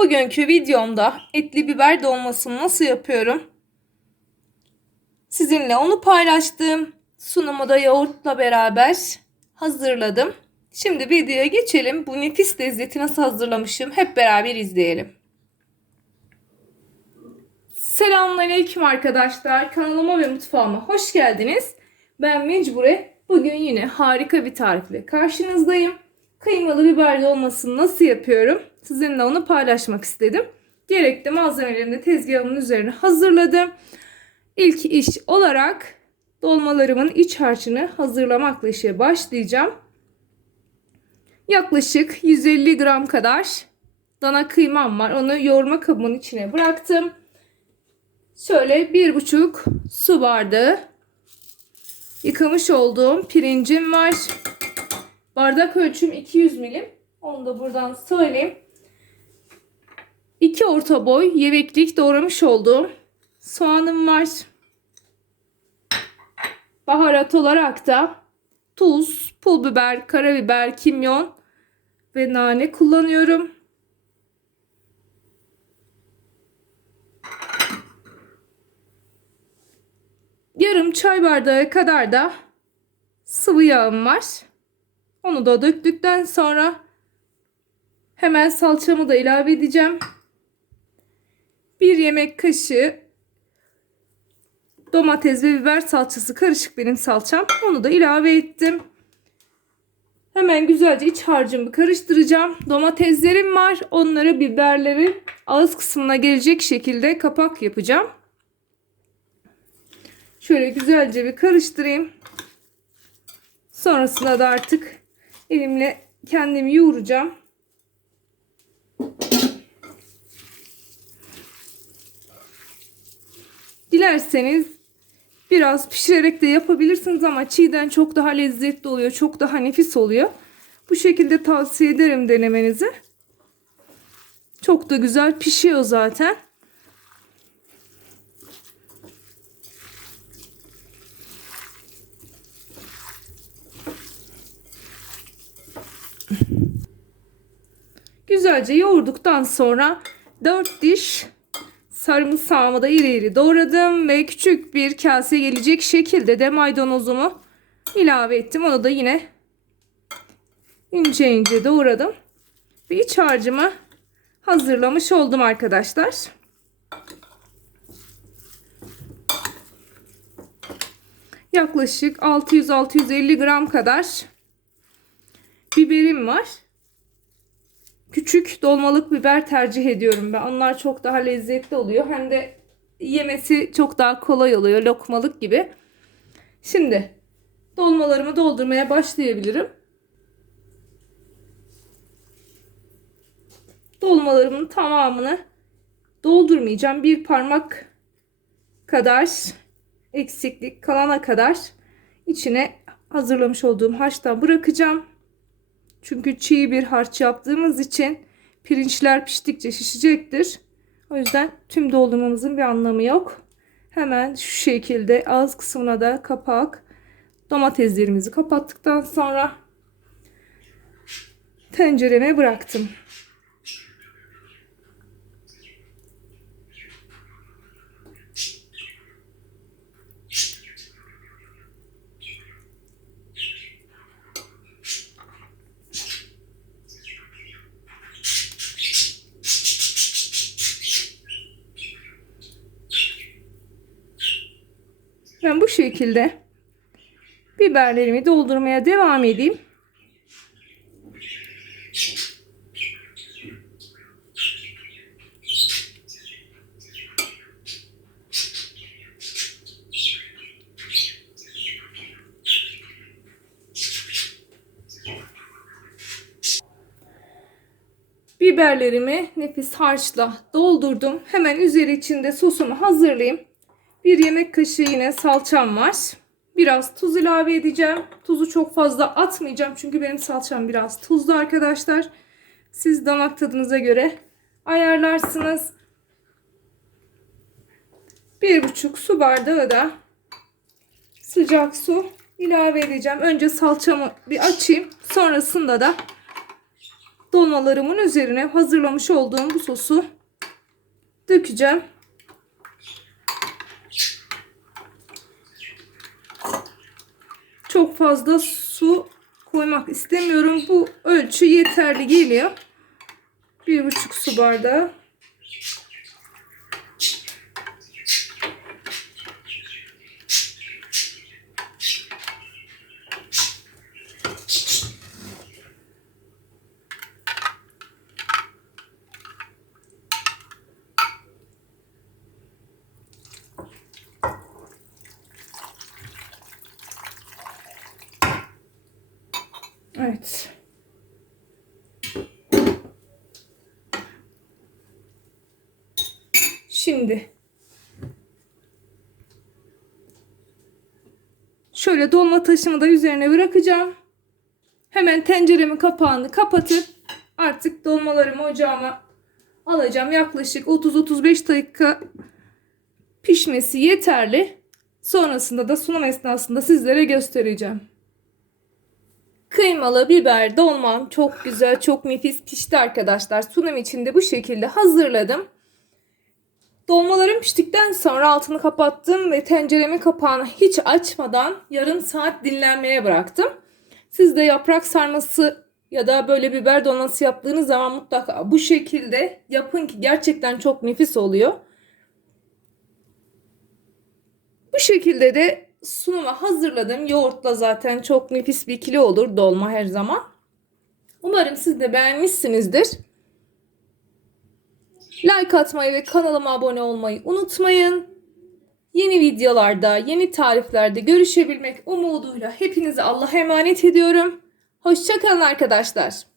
Bugünkü videomda etli biber dolmasını nasıl yapıyorum? Sizinle onu paylaştım. Sunumu da yoğurtla beraber hazırladım. Şimdi videoya geçelim. Bu nefis lezzeti nasıl hazırlamışım hep beraber izleyelim. Selamünaleyküm arkadaşlar. Kanalıma ve mutfağıma hoş geldiniz. Ben Mecbure. Bugün yine harika bir tarifle karşınızdayım. Kıymalı biber dolmasını nasıl yapıyorum? Sizinle onu paylaşmak istedim. Gerekli malzemelerimi de tezgahımın üzerine hazırladım. İlk iş olarak dolmalarımın iç harcını hazırlamakla işe başlayacağım. Yaklaşık 150 gram kadar dana kıymam var. Onu yoğurma kabımın içine bıraktım. Şöyle bir buçuk su bardağı yıkamış olduğum pirincim var. Bardak ölçüm 200 milim. Onu da buradan söyleyeyim. 2 orta boy yemeklik doğramış olduğum soğanım var. Baharat olarak da tuz, pul biber, karabiber, kimyon ve nane kullanıyorum. Yarım çay bardağı kadar da sıvı yağım var. Onu da döktükten sonra hemen salçamı da ilave edeceğim. Bir yemek kaşığı domates ve biber salçası karışık benim salçam. Onu da ilave ettim. Hemen güzelce iç harcımı karıştıracağım. Domateslerim var. Onları biberleri ağız kısmına gelecek şekilde kapak yapacağım. Şöyle güzelce bir karıştırayım. Sonrasında da artık elimle kendimi yoğuracağım. Dilerseniz biraz pişirerek de yapabilirsiniz ama çiğden çok daha lezzetli oluyor. Çok daha nefis oluyor. Bu şekilde tavsiye ederim denemenizi. Çok da güzel pişiyor zaten. Güzelce yoğurduktan sonra 4 diş sarımsağımı da iri iri doğradım ve küçük bir kase gelecek şekilde de maydanozumu ilave ettim. Onu da yine ince ince doğradım. Ve iç harcımı hazırlamış oldum arkadaşlar. Yaklaşık 600-650 gram kadar biberim var. Küçük dolmalık biber tercih ediyorum ben. Onlar çok daha lezzetli oluyor. Hem de yemesi çok daha kolay oluyor. Lokmalık gibi. Şimdi dolmalarımı doldurmaya başlayabilirim. Dolmalarımın tamamını doldurmayacağım. Bir parmak kadar eksiklik kalana kadar içine hazırlamış olduğum haştan bırakacağım. Çünkü çiğ bir harç yaptığımız için pirinçler piştikçe şişecektir. O yüzden tüm doldurmamızın bir anlamı yok. Hemen şu şekilde ağız kısmına da kapak domateslerimizi kapattıktan sonra tencereme bıraktım. Şekilde biberlerimi doldurmaya devam edeyim. Biberlerimi nefis harçla doldurdum. Hemen üzeri içinde sosumu hazırlayayım. Bir yemek kaşığı yine salçam var. Biraz tuz ilave edeceğim. Tuzu çok fazla atmayacağım. Çünkü benim salçam biraz tuzlu arkadaşlar. Siz damak tadınıza göre ayarlarsınız. Bir buçuk su bardağı da sıcak su ilave edeceğim. Önce salçamı bir açayım. Sonrasında da dolmalarımın üzerine hazırlamış olduğum bu sosu dökeceğim. Çok fazla su koymak istemiyorum. Bu ölçü yeterli geliyor. Bir buçuk su bardağı. Evet. Şimdi şöyle dolma taşımı da üzerine bırakacağım. Hemen tenceremin kapağını kapatıp artık dolmalarımı ocağıma alacağım. Yaklaşık 30-35 dakika pişmesi yeterli. Sonrasında da sunum esnasında sizlere göstereceğim. Kıymalı biber dolmam çok güzel, çok nefis pişti arkadaşlar. Sunum için de bu şekilde hazırladım. Dolmalarım piştikten sonra altını kapattım ve tenceremin kapağını hiç açmadan yarım saat dinlenmeye bıraktım. Siz de yaprak sarması ya da böyle biber dolması yaptığınız zaman mutlaka bu şekilde yapın ki gerçekten çok nefis oluyor. Bu şekilde de sunuma hazırladım. Yoğurtla zaten çok nefis bir ikili olur dolma her zaman. Umarım siz de beğenmişsinizdir. Like atmayı ve kanalıma abone olmayı unutmayın. Yeni videolarda, yeni tariflerde görüşebilmek umuduyla hepinizi Allah'a emanet ediyorum. Hoşçakalın arkadaşlar.